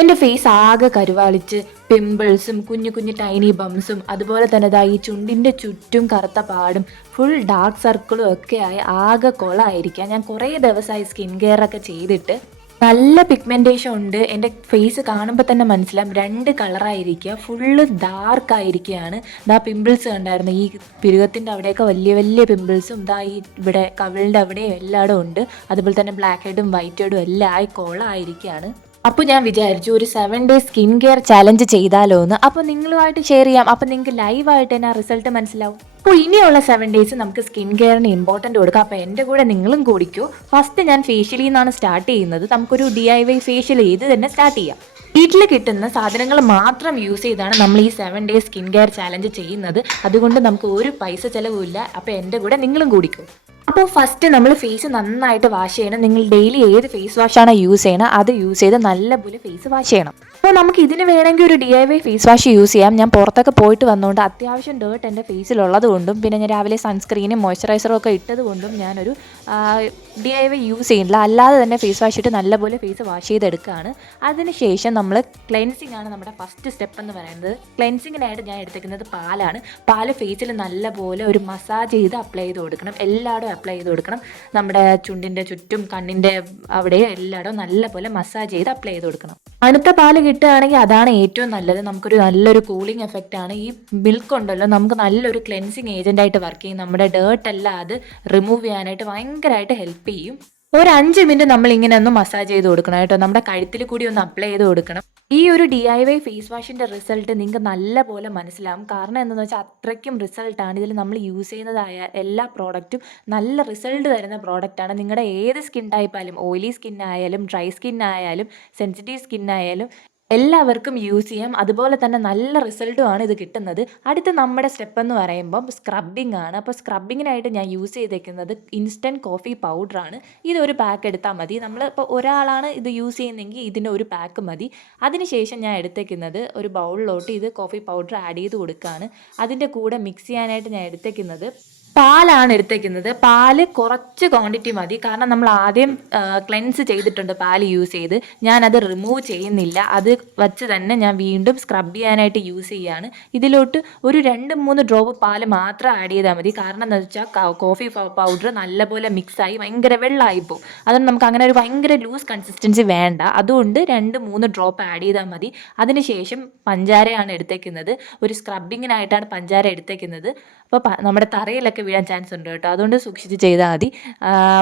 എൻ്റെ ഫേസ് ആകെ കരുവാളിച്ച് പിമ്പിൾസും കുഞ്ഞു കുഞ്ഞു ടൈനി ബംസും അതുപോലെ തന്നെ ഈ ചുണ്ടിൻ്റെ ചുറ്റും കറുത്ത പാടും ഫുൾ ഡാർക്ക് സർക്കിളും ഒക്കെ ആയി ആകെ കൊളായിരിക്കാം. ഞാൻ കുറേ ദിവസമായി സ്കിൻ കെയർ ഒക്കെ ചെയ്തിട്ട് നല്ല പിഗ്മെൻറ്റേഷൻ ഉണ്ട്. എൻ്റെ ഫേസ് കാണുമ്പോൾ തന്നെ മനസ്സിലാവും, രണ്ട് കളറായിരിക്കുക, ഫുള്ള് ഡാർക്ക് ആയിരിക്കുകയാണ്. ഇതാ പിമ്പിൾസ് കണ്ടായിരുന്നു, ഈ പിരുകത്തിൻ്റെ അവിടെയൊക്കെ വലിയ വലിയ പിമ്പിൾസും ഇതാ ഈ ഇവിടെ കവിളിൻ്റെ അവിടെയും എല്ലായിടും ഉണ്ട്. അതുപോലെ തന്നെ ബ്ലാക്ക് ഹെഡും വൈറ്റ് ഹെഡും എല്ലാം ആയി കൊളായിരിക്കുകയാണ്. അപ്പോൾ ഞാൻ വിചാരിച്ചു ഒരു 7 ഡേയ്സ് സ്കിൻ കെയർ ചലഞ്ച് ചെയ്താലോ എന്ന്. അപ്പോൾ നിങ്ങളുമായിട്ട് ഷെയർ ചെയ്യാം. അപ്പോൾ നിങ്ങൾക്ക് ലൈവായിട്ട് തന്നെ ആ റിസൾട്ട് മനസ്സിലാവും. അപ്പോൾ ഇനിയുള്ള 7 ഡേയ്സ് നമുക്ക് സ്കിൻ കെയറിന് ഇമ്പോർട്ടൻ്റ് കൊടുക്കാം. അപ്പോൾ എൻ്റെ കൂടെ നിങ്ങളും കൂടിക്കോ. ഫസ്റ്റ് ഞാൻ ഫേഷ്യലിൽ നിന്നാണ് സ്റ്റാർട്ട് ചെയ്യുന്നത്. നമുക്കൊരു DIY ഫേഷ്യൽ ചെയ്ത് തന്നെ സ്റ്റാർട്ട് ചെയ്യാം. വീട്ടിൽ കിട്ടുന്ന സാധനങ്ങൾ മാത്രം യൂസ് ചെയ്താണ് നമ്മൾ ഈ 7 ഡേയ്സ് സ്കിൻ കെയർ ചാലഞ്ച് ചെയ്യുന്നത്. അതുകൊണ്ട് നമുക്ക് ഒരു പൈസ ചിലവുമില്ല. അപ്പോൾ എൻ്റെ കൂടെ നിങ്ങളും കൂടിക്കോ. അപ്പോൾ ഫസ്റ്റ് നമ്മൾ ഫേസ് നന്നായിട്ട് വാഷ് ചെയ്യണം. നിങ്ങൾ ഡെയിലി ഏത് ഫേസ് വാഷാണോ യൂസ് ചെയ്യണം അത് യൂസ് ചെയ്ത് നല്ലപോലെ ഫേസ് വാഷ് ചെയ്യണം. അപ്പോൾ നമുക്ക് ഇതിന് വേണമെങ്കിൽ ഒരു DIY ഫേസ് വാഷ് യൂസ് ചെയ്യാം. ഞാൻ പുറത്തൊക്കെ പോയിട്ട് വന്നുകൊണ്ട് അത്യാവശ്യം ഡേർട്ട് എൻ്റെ ഫേസിലുള്ളത് കൊണ്ടും പിന്നെ ഞാൻ രാവിലെ സൺസ്ക്രീനും മോയ്സ്ചറൈസറും ഒക്കെ ഇട്ടത് കൊണ്ടും ഞാനൊരു DIY യൂസ് ചെയ്യുന്നില്ല. അല്ലാതെ തന്നെ ഫേസ് വാഷ് ഇട്ട് നല്ലപോലെ ഫേസ് വാഷ് ചെയ്തെടുക്കുകയാണ്. അതിനുശേഷം നമ്മൾ ക്ലെൻസിങ് ആണ് നമ്മുടെ ഫസ്റ്റ് സ്റ്റെപ്പ് എന്ന് പറയുന്നത്. ക്ലെൻസിങ്ങിനായിട്ട് ഞാൻ എടുത്തിരിക്കുന്നത് പാലാണ്. പാല് ഫേസിൽ നല്ലപോലെ ഒരു മസാജ് ചെയ്ത് അപ്ലൈ ചെയ്ത് കൊടുക്കണം. എല്ലായിടും അപ്ലൈ ചെയ്ത് കൊടുക്കണം. നമ്മുടെ ചുണ്ടിൻ്റെ ചുറ്റും കണ്ണിൻ്റെ അവിടെ എല്ലായിടും നല്ലപോലെ മസാജ് ചെയ്ത് അപ്ലൈ ചെയ്ത് കൊടുക്കണം. തണുത്ത പാല് കിട്ടുകയാണെങ്കിൽ അതാണ് ഏറ്റവും നല്ലത്. നമുക്കൊരു നല്ലൊരു കൂളിംഗ് എഫക്റ്റ് ആണ്. ഈ മിൽക്ക് ഉണ്ടല്ലോ നമുക്ക് നല്ലൊരു ക്ലെൻസിങ് ഏജൻ്റായിട്ട് വർക്ക് ചെയ്യും. നമ്മുടെ ഡേർട്ടെല്ലാം അത് റിമൂവ് ചെയ്യാനായിട്ട് ഭയങ്കരമായിട്ട് ഹെൽപ്പ് ചെയ്യും. ഒരു 5 മിനിറ്റ് നമ്മൾ ഇങ്ങനെ ഒന്ന് മസാജ് ചെയ്ത് കൊടുക്കണം കേട്ടോ. നമ്മുടെ കഴുത്തിൽ കൂടി ഒന്ന് അപ്ലൈ ചെയ്ത് കൊടുക്കണം. ഈ ഒരു DIY ഫേസ് വാഷിൻ്റെ റിസൾട്ട് നിങ്ങൾക്ക് നല്ലപോലെ മനസ്സിലാവും. കാരണം എന്താണെന്ന് വെച്ചാൽ അത്രയ്ക്കും റിസൾട്ടാണ്. ഇതിൽ നമ്മൾ യൂസ് ചെയ്യുന്നതായ എല്ലാ പ്രോഡക്റ്റും നല്ല റിസൾട്ട് തരുന്ന പ്രോഡക്റ്റാണ്. നിങ്ങളുടെ ഏത് സ്കിൻ ടൈപ്പ് ആയാലും, ഓയിലി സ്കിൻ ആയാലും ഡ്രൈ സ്കിൻ ആയാലും സെൻസിറ്റീവ് സ്കിൻ ആയാലും എല്ലാവർക്കും യൂസ് ചെയ്യാം. അതുപോലെ തന്നെ നല്ല റിസൾട്ടുമാണ് ഇത് കിട്ടുന്നത്. അടുത്ത നമ്മുടെ സ്റ്റെപ്പ് എന്ന് പറയുമ്പം സ്ക്രബിംഗ് ആണ്. അപ്പോൾ സ്ക്രബിങ്ങിനായിട്ട് ഞാൻ യൂസ് ചെയ്തേക്കുന്നത് ഇൻസ്റ്റൻറ്റ് കോഫി പൗഡറാണ്. ഇതൊരു പാക്ക് എടുത്താൽ മതി. നമ്മൾ ഇപ്പോൾ ഒരാളാണ് ഇത് യൂസ് ചെയ്യുന്നതെങ്കിൽ ഇതിൻ്റെ ഒരു പാക്ക് മതി. അതിനുശേഷം ഞാൻ എടുത്തേക്കുന്നത് ഒരു ബൗളിലോട്ട് ഇത് കോഫി പൗഡർ ആഡ് ചെയ്ത് കൊടുക്കുകയാണ്. അതിൻ്റെ കൂടെ മിക്സ് ചെയ്യാനായിട്ട് ഞാൻ എടുത്തേക്കുന്നത് പാലാണ് എടുത്തേക്കുന്നത്. പാല് കുറച്ച് ക്വാണ്ടിറ്റി മതി. കാരണം നമ്മൾ ആദ്യം ക്ലെൻസ് ചെയ്തിട്ടുണ്ട് പാല് യൂസ് ചെയ്ത്. ഞാനത് റിമൂവ് ചെയ്യുന്നില്ല. അത് വച്ച് തന്നെ ഞാൻ വീണ്ടും സ്ക്രബ് ചെയ്യാനായിട്ട് യൂസ് ചെയ്യുകയാണ്. ഇതിലോട്ട് ഒരു 2-3 ഡ്രോപ്പ് പാല് മാത്രം ആഡ് ചെയ്താൽ മതി. കാരണം എന്താ വെച്ചാൽ കോഫി പൗഡർ നല്ലപോലെ മിക്സായി ഭയങ്കര വെള്ളമായിപ്പോവും. അതുകൊണ്ട് നമുക്ക് അങ്ങനെ ഒരു ഭയങ്കര ലൂസ് കൺസിസ്റ്റൻസി വേണ്ട. അതുകൊണ്ട് 2-3 ഡ്രോപ്പ് ആഡ് ചെയ്താൽ മതി. അതിനുശേഷം പഞ്ചാരയാണ് എടുത്തേക്കുന്നത്. ഒരു സ്ക്രബിങ്ങിനായിട്ടാണ് പഞ്ചാര എടുത്തേക്കുന്നത്. അപ്പോൾ നമ്മുടെ തറയിലൊക്കെ വീഴാൻ ചാൻസ് ഉണ്ട് കേട്ടോ. അതുകൊണ്ട് സൂക്ഷിച്ച് ചെയ്താൽ മതി.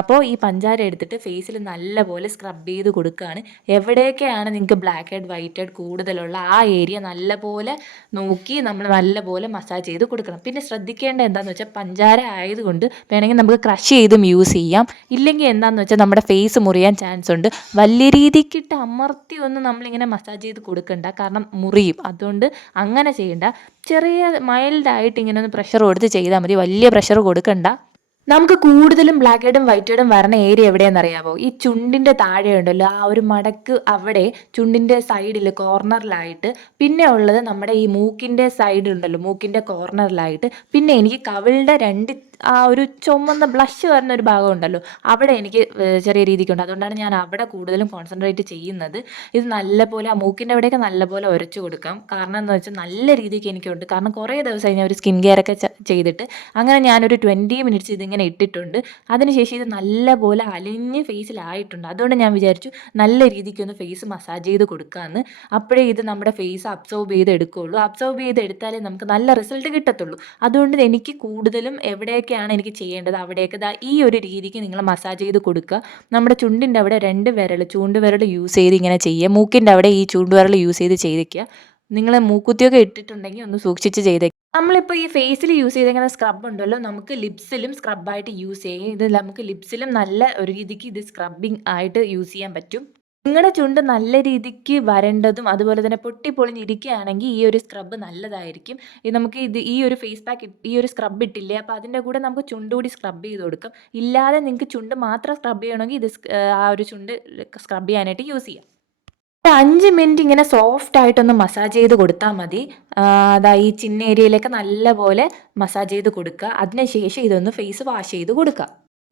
അപ്പോൾ ഈ പഞ്ചാര എടുത്തിട്ട് ഫേസിൽ നല്ലപോലെ സ്ക്രബ് ചെയ്ത് കൊടുക്കുകയാണ്. എവിടെയൊക്കെയാണ് നിങ്ങൾക്ക് ബ്ലാക്ക് ഹെഡ് വൈറ്റ് ഹെഡ് കൂടുതലുള്ള ആ ഏരിയ നല്ലപോലെ നോക്കി നമ്മൾ നല്ലപോലെ മസാജ് ചെയ്ത് കൊടുക്കണം. പിന്നെ ശ്രദ്ധിക്കേണ്ട എന്താണെന്ന് വെച്ചാൽ പഞ്ചാര ആയതുകൊണ്ട് വേണമെങ്കിൽ നമുക്ക് ക്രഷ് ചെയ്തും യൂസ് ചെയ്യാം. ഇല്ലെങ്കിൽ എന്താണെന്ന് വെച്ചാൽ നമ്മുടെ ഫേസ് മുറിയാൻ ചാൻസ് ഉണ്ട്. വലിയ രീതിക്കിട്ട് അമർത്തി ഒന്നും നമ്മളിങ്ങനെ മസാജ് ചെയ്ത് കൊടുക്കണ്ട, കാരണം മുറിയും. അതുകൊണ്ട് അങ്ങനെ ചെയ്യണ്ട. ചെറിയ മൈൽഡായിട്ട് ഇങ്ങനെ ഒന്ന് പ്രഷർ കൊടുത്ത് ചെയ്താൽ മതി. വലിയ പ്രഷർ കൊടുക്കണ്ട. നമുക്ക് കൂടുതലും ബ്ലാക്ക് ഹെഡും വൈറ്റ് ഹെഡും വരണ ഏരിയ എവിടെയാണെന്ന് അറിയാമോ? ഈ ചുണ്ടിൻ്റെ താഴെ ഉണ്ടല്ലോ, ആ ഒരു മടക്ക് അവിടെ ചുണ്ടിൻ്റെ സൈഡിൽ കോർണറിലായിട്ട്, പിന്നെ ഉള്ളത് നമ്മുടെ ഈ മൂക്കിൻ്റെ സൈഡ് ഉണ്ടല്ലോ, മൂക്കിൻ്റെ കോർണറിലായിട്ട്, പിന്നെ എനിക്ക് കവിളുടെ ആ ഒരു ചുമന്ന ബ്ലഷ് വരുന്ന ഒരു ഭാഗം ഉണ്ടല്ലോ, അവിടെ എനിക്ക് ചെറിയ രീതിക്കുണ്ട്. അതുകൊണ്ടാണ് ഞാൻ അവിടെ കൂടുതലും കോൺസെൻട്രേറ്റ് ചെയ്യുന്നത്. ഇത് നല്ലപോലെ ആ മൂക്കിൻ്റെ അവിടെയൊക്കെ നല്ലപോലെ ഉരച്ചു കൊടുക്കാം. കാരണം എന്താ വെച്ചാൽ നല്ല രീതിക്ക് എനിക്കുണ്ട്. കാരണം കുറേ ദിവസമായി ഞാൻ ഒരു സ്കിൻ കെയർ ഒക്കെ ചെയ്തിട്ട് അങ്ങനെ ഞാനൊരു 20 മിനിറ്റ്സ് ഇതിങ്ങനെ ഇട്ടിട്ടുണ്ട്. അതിനുശേഷം ഇത് നല്ലപോലെ അലിഞ്ഞ് ഫേസിലായിട്ടുണ്ട്. അതുകൊണ്ട് ഞാൻ വിചാരിച്ചു നല്ല രീതിക്കൊന്ന് ഫേസ് മസാജ് ചെയ്ത് കൊടുക്കാമെന്ന്. അപ്പോഴേ ഇത് നമ്മുടെ ഫേസ് അബ്സോർബ് ചെയ്ത് എടുക്കുകയുള്ളൂ. അബ്സോർബ് ചെയ്ത് എടുത്താലേ നമുക്ക് നല്ല റിസൾട്ട് കിട്ടത്തുള്ളൂ. അതുകൊണ്ട് എനിക്ക് കൂടുതലും എവിടെയൊക്കെയാണ് എനിക്ക് ചെയ്യേണ്ടത് അവിടെയൊക്കെ ഈ ഒരു രീതിക്ക് നിങ്ങൾ മസാജ് ചെയ്ത് കൊടുക്കുക. നമ്മുടെ ചുണ്ടിൻ്റെ അവിടെ 2 വിരൽ ചൂണ്ടുവിരൽ യൂസ് ചെയ്ത് ഇങ്ങനെ ചെയ്യുക. മൂക്കിൻ്റെ അവിടെ ഈ ചൂണ്ടുവിരൽ യൂസ് ചെയ്ത് ചെയ്തേക്കുക. നിങ്ങൾ മൂക്കുത്തിയൊക്കെ ഇട്ടിട്ടുണ്ടെങ്കിൽ ഒന്ന് സൂക്ഷിച്ച് ചെയ്തേക്കുക. നമ്മളിപ്പോൾ ഈ ഫേസിൽ യൂസ് ചെയ്തേക്കുന്ന സ്ക്രബ് ഉണ്ടല്ലോ, നമുക്ക് ലിപ്സിലും സ്ക്രബായിട്ട് യൂസ് ചെയ്യും. ഇത് നമുക്ക് ലിപ്സിലും നല്ല ഒരു രീതിക്ക് ഇത് സ്ക്രബിങ് ആയിട്ട് യൂസ് ചെയ്യാൻ പറ്റും. നിങ്ങളുടെ ചുണ്ട് നല്ല രീതിക്ക് വരേണ്ടതും അതുപോലെ തന്നെ പൊട്ടിപ്പൊളിഞ്ഞിരിക്കുകയാണെങ്കിൽ ഈ ഒരു സ്ക്രബ് നല്ലതായിരിക്കും. നമുക്ക് ഈ ഒരു ഫേസ് പാക്ക് ഈ ഒരു സ്ക്രബ് ഇട്ടില്ലേ, അപ്പോൾ അതിൻ്റെ കൂടെ നമുക്ക് ചുണ്ട് കൂടി സ്ക്രബ് ചെയ്ത് കൊടുക്കാം. ഇല്ലാതെ നിങ്ങൾക്ക് ചുണ്ട് മാത്രം സ്ക്രബ് ചെയ്യണമെങ്കിൽ ഇത് ആ ഒരു ചുണ്ട് സ്ക്രബ് ചെയ്യാനായിട്ട് യൂസ് ചെയ്യാം. 5 മിനിറ്റ് ഇങ്ങനെ സോഫ്റ്റ് ആയിട്ടൊന്ന് മസാജ് ചെയ്ത് കൊടുത്താൽ മതി. ഈ ചിന്ന ഏരിയയിലൊക്കെ നല്ലപോലെ മസാജ് ചെയ്ത് കൊടുക്കുക. അതിനുശേഷം ഇതൊന്ന് ഫേസ് വാഷ് ചെയ്ത് കൊടുക്കുക.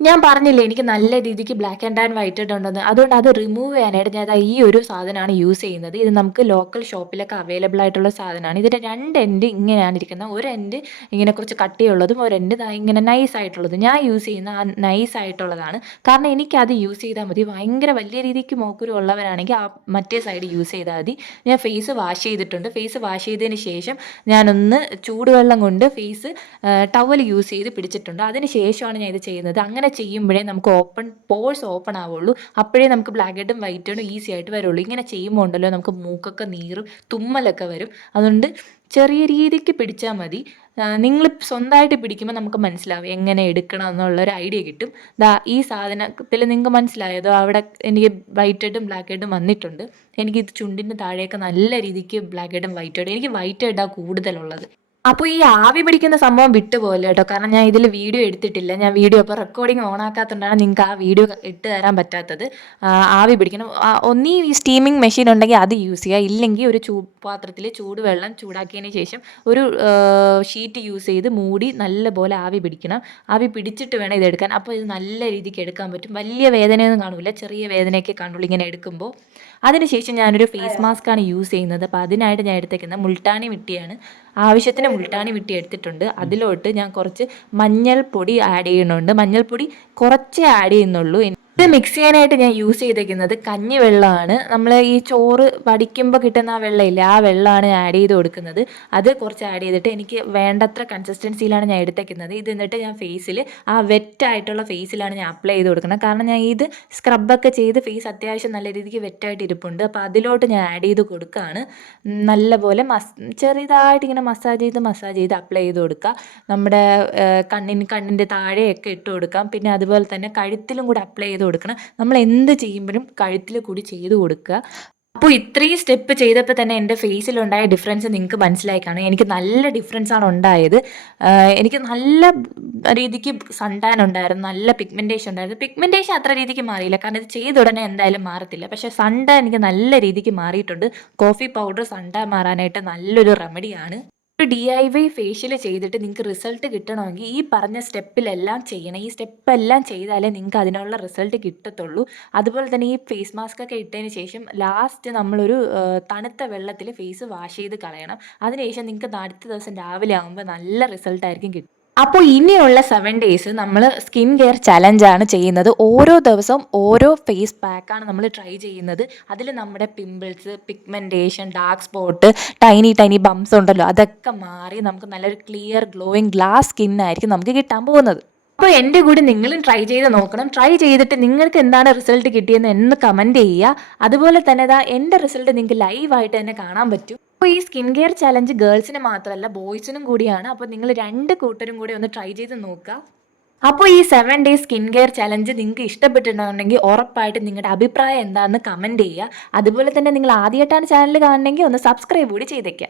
ഞാൻ പറഞ്ഞില്ലേ എനിക്ക് നല്ല രീതിക്ക് black and tan white head ഉണ്ടെന്ന്. അതുകൊണ്ട് അത് റിമൂവ് ചെയ്യാനായിട്ട് ഞാൻ ദാ ഈ ഒരു സാധനമാണ് യൂസ് ചെയ്യുന്നത്. ഇത് നമുക്ക് ലോക്കൽ ഷോപ്പിലൊക്കെ അവൈലബിൾ ആയിട്ടുള്ള സാധനമാണ്. ഇതിന്റെ 2 എൻഡ് ഇങ്ങനെയാണ് ഇരിക്കുന്നത്. ഒരു എൻഡ് ഇങ്ങനെ കുറച്ച് കട്ടിയുള്ളതും ഒരു എൻഡ് ദാ ഇങ്ങനെ നൈസ് ആയിട്ടുള്ളതും. ഞാൻ യൂസ് ചെയ്യുന്ന ആ നൈസ് ആയിട്ടുള്ളതാണ്. കാരണം എനിക്കത് യൂസ് ചെയ്താൽ മതി. ഭയങ്കര വലിയ രീതിക്ക് മോക്കുരു ഉള്ളവരാണെങ്കിൽ ആ മറ്റേ സൈഡ് യൂസ് ചെയ്താൽ മതി. ഞാൻ ഫേസ് വാഷ് ചെയ്തിട്ടുണ്ട്. ഫേസ് വാഷ് ചെയ്തതിന് ശേഷം ഞാനൊന്ന് ചൂടുവെള്ളം കൊണ്ട് ഫേസ് ടവൽ യൂസ് ചെയ്ത് പിടിച്ചിട്ടുണ്ട്. അതിന് ശേഷമാണ് ഞാൻ ഇത് ചെയ്യുന്നത്. അങ്ങനെ ചെയ്യുമ്പോഴേ നമുക്ക് പോഴ്സ് ഓപ്പൺ ആവുള്ളൂ. അപ്പോഴേ നമുക്ക് ബ്ലാക്ക് ഹെഡും വൈറ്റ് ഹെഡും ഈസി ആയിട്ട് വരുള്ളൂ. ഇങ്ങനെ ചെയ്യുമ്പോൾ ഉണ്ടല്ലോ നമുക്ക് മൂക്കൊക്കെ നീറും, തുമ്മലൊക്കെ വരും. അതുകൊണ്ട് ചെറിയ രീതിക്ക് പിടിച്ചാൽ മതി. നിങ്ങൾ സ്വന്തമായിട്ട് പിടിക്കുമ്പോൾ നമുക്ക് മനസ്സിലാവും എങ്ങനെ എടുക്കണം എന്നുള്ളൊരു ഐഡിയ കിട്ടും. ദാ ഈ സാധനത്തിൽ നിങ്ങൾക്ക് മനസ്സിലായതോ അവിടെ എനിക്ക് വൈറ്റ് ഹെഡും ബ്ലാക്ക് ഹെഡും വന്നിട്ടുണ്ട്. എനിക്കിത് ചുണ്ടിൻ്റെ താഴെയൊക്കെ നല്ല രീതിക്ക് ബ്ലാക്ക് ഹെഡും വൈറ്റ് ഹെഡും, എനിക്ക് വൈറ്റ് ഹെഡാണ് കൂടുതലുള്ളത്. അപ്പോൾ ഈ ആവി പിടിക്കുന്ന സംഭവം വിട്ടുപോലെ കേട്ടോ. കാരണം ഞാൻ ഇതിൽ വീഡിയോ എടുത്തിട്ടില്ല. ഞാൻ വീഡിയോ ഇപ്പോൾ റെക്കോർഡിംഗ് ഓൺ ആക്കാത്തതുകൊണ്ടാണ് നിങ്ങൾക്ക് ആ വീഡിയോ ഇട്ട് തരാൻ പറ്റാത്തത്. ആവി പിടിക്കണം. ഒന്നീ ഈ സ്റ്റീമിംഗ് മെഷീൻ ഉണ്ടെങ്കിൽ അത് യൂസ് ചെയ്യുക. ഇല്ലെങ്കിൽ ഒരു പാത്രത്തിൽ ചൂടുവെള്ളം ചൂടാക്കിയതിന് ശേഷം ഒരു ഷീറ്റ് യൂസ് ചെയ്ത് മൂടി നല്ലപോലെ ആവി പിടിക്കണം. ആവി പിടിച്ചിട്ട് വേണം ഇതെടുക്കാൻ. അപ്പോൾ ഇത് നല്ല രീതിക്ക് എടുക്കാൻ പറ്റും. വലിയ വേദനയൊന്നും കാണില്ല, ചെറിയ വേദനയൊക്കെ കാണുള്ളൂ ഇങ്ങനെ എടുക്കുമ്പോൾ. അതിനുശേഷം ഞാനൊരു ഫേസ് മാസ്കാണ് യൂസ് ചെയ്യുന്നത്. അപ്പോൾ അതിനായിട്ട് ഞാൻ എടുത്തേക്കുന്നത് മുൾട്ടാനി മിട്ടിയാണ്. ആവശ്യത്തിന് മുൾട്ടാനി മിട്ടി എടുത്തിട്ടുണ്ട്. അതിലോട്ട് ഞാൻ കുറച്ച് മഞ്ഞൾപ്പൊടി ആഡ് ചെയ്യുന്നുണ്ട്. മഞ്ഞൾപ്പൊടി കുറച്ചേ ആഡ് ചെയ്യുന്നുള്ളൂ. ഇത് മിക്സ് ചെയ്യാനായിട്ട് ഞാൻ യൂസ് ചെയ്തേക്കുന്നത് കഞ്ഞിവെള്ളമാണ്. നമ്മൾ ഈ ചോറ് വടിക്കുമ്പോൾ കിട്ടുന്ന ആ വെള്ളമില്ലേ, ആ വെള്ളമാണ് ഞാൻ ആഡ് ചെയ്ത് കൊടുക്കുന്നത്. അത് കുറച്ച് ആഡ് ചെയ്തിട്ട് എനിക്ക് വേണ്ടത്ര കൺസിസ്റ്റൻസിയിലാണ് ഞാൻ എടുത്തേക്കുന്നത്. ഇത് എന്നിട്ട് ഞാൻ ഫേസിൽ ആ വെറ്റായിട്ടുള്ള ഫേസിലാണ് ഞാൻ അപ്ലൈ ചെയ്ത് കൊടുക്കുന്നത്. കാരണം ഞാൻ ഇത് സ്ക്രബൊക്കെ ചെയ്ത് ഫേസ് അത്യാവശ്യം നല്ല രീതിക്ക് വെറ്റായിട്ട് ഇരിപ്പുണ്ട്. അപ്പോൾ അതിലോട്ട് ഞാൻ ആഡ് ചെയ്ത് കൊടുക്കുകയാണ്. നല്ലപോലെ ചെറുതായിട്ട് ഇങ്ങനെ മസാജ് ചെയ്ത് അപ്ലൈ ചെയ്ത് കൊടുക്കുക. നമ്മുടെ കണ്ണിൻ്റെ താഴെയൊക്കെ ഇട്ട് കൊടുക്കാം. പിന്നെ അതുപോലെ തന്നെ കഴുത്തിലും കൂടി അപ്ലൈ ചെയ്ത് കൊടുക്കണം. നമ്മൾ എന്ത് ചെയ്യുമ്പോഴും കഴുത്തിൽ കൂടി ചെയ്ത് കൊടുക്കുക. അപ്പോൾ ഇത്രയും സ്റ്റെപ്പ് ചെയ്തപ്പോൾ തന്നെ എൻ്റെ ഫേസിലുണ്ടായ ഡിഫറൻസ് നിങ്ങൾക്ക് മനസ്സിലായി കാണും. എനിക്ക് നല്ല ഡിഫറൻസാണ് ഉണ്ടായത്. എനിക്ക് നല്ല രീതിക്ക് സൺ ടാൻ ഉണ്ടായിരുന്നു, നല്ല പിഗ്മെൻറ്റേഷൻ ഉണ്ടായിരുന്നു. പിഗ്മെൻറ്റേഷൻ അത്ര രീതിക്ക് മാറിയില്ല, കാരണം ഇത് ചെയ്ത ഉടനെ എന്തായാലും മാറത്തില്ല. പക്ഷേ സൺ ടാൻ എനിക്ക് നല്ല രീതിക്ക് മാറിയിട്ടുണ്ട്. കോഫി പൗഡർ സൺ ടാൻ മാറാനായിട്ട് നല്ലൊരു റെമഡിയാണ്. ഒരു DIY ഫേഷ്യൽ ചെയ്തിട്ട് നിങ്ങൾക്ക് റിസൾട്ട് കിട്ടണമെങ്കിൽ ഈ പറഞ്ഞ സ്റ്റെപ്പിലെല്ലാം ചെയ്യണം. ഈ സ്റ്റെപ്പെല്ലാം ചെയ്താലേ നിങ്ങൾക്ക് അതിനുള്ള റിസൾട്ട് കിട്ടത്തുള്ളൂ. അതുപോലെ തന്നെ ഈ ഫേസ് മാസ്ക് ഒക്കെ ഇട്ടതിന് ശേഷം ലാസ്റ്റ് നമ്മളൊരു തണുത്ത വെള്ളത്തിൽ ഫേസ് വാഷ് ചെയ്ത് കളയണം. അതിനുശേഷം നിങ്ങൾക്ക് അടുത്ത ദിവസം രാവിലെ ആകുമ്പോൾ നല്ല റിസൾട്ടായിരിക്കും കിട്ടും. അപ്പോൾ ഇനിയുള്ള 7 ഡേയ്സ് നമ്മൾ സ്കിൻ കെയർ ചലഞ്ചാണ് ചെയ്യുന്നത്. ഓരോ ദിവസവും ഓരോ ഫേസ് പാക്കാണ് നമ്മൾ ട്രൈ ചെയ്യുന്നത്. അതിൽ നമ്മുടെ pimples, pigmentation, dark spot, tiny bumps ഉണ്ടല്ലോ, അതൊക്കെ മാറി നമുക്ക് നല്ലൊരു ക്ലിയർ ഗ്ലോയിങ് ഗ്ലാസ് സ്കിന്നായിരിക്കും നമുക്ക് കിട്ടാൻ പോകുന്നത്. അപ്പോൾ എൻ്റെ കൂടെ നിങ്ങളും ട്രൈ ചെയ്ത് നോക്കണം. ട്രൈ ചെയ്തിട്ട് നിങ്ങൾക്ക് എന്താണ് റിസൾട്ട് കിട്ടിയെന്ന് എന്ന് കമൻറ്റ് ചെയ്യുക. അതുപോലെ തന്നെ എൻ്റെ റിസൾട്ട് നിങ്ങൾക്ക് ലൈവായിട്ട് തന്നെ കാണാൻ പറ്റും. അപ്പോൾ ഈ സ്കിൻ കെയർ ചലഞ്ച് ഗേൾസിന് മാത്രമല്ല ബോയ്സിനും കൂടിയാണ്. അപ്പോൾ നിങ്ങൾ 2 കൂട്ടരും കൂടി ഒന്ന് ട്രൈ ചെയ്ത് നോക്കുക. അപ്പോൾ ഈ 7 ഡേയ്സ് സ്കിൻ കെയർ ചലഞ്ച് നിങ്ങൾക്ക് ഇഷ്ടപ്പെട്ടിട്ടുണ്ടെങ്കിൽ ഉറപ്പായിട്ട് നിങ്ങളുടെ അഭിപ്രായം എന്താണെന്ന് കമൻറ്റ് ചെയ്യുക. അതുപോലെ തന്നെ നിങ്ങൾ ആദ്യമായിട്ടാണ് ചാനൽ കാണണമെങ്കിൽ ഒന്ന് സബ്സ്ക്രൈബ് കൂടി ചെയ്തേക്കുക.